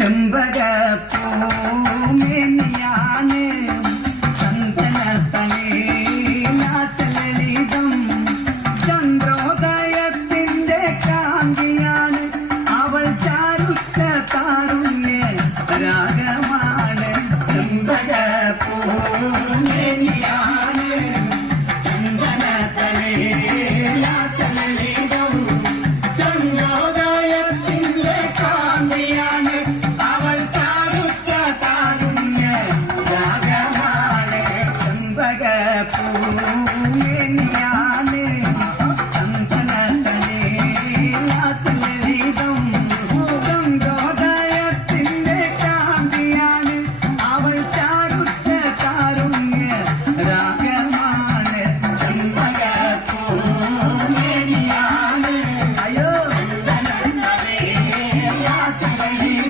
ചെമ്പകപ്പൂമേനിയാണ് ചന്ദനത്തലീലാചലളിതം ചന്ദ്രോദയത്തിന്റെ കാന്തിയാണ് അവൾ ചാരുത്ത താരുണ്യ രാഗമാണ് ചെമ്പകപ്പൂമേനിയാണ് ചന്ദനത്തലീലാചലളിതം ചന്ദ്രോദയത്തിന്റെ കാന്തിയാണ്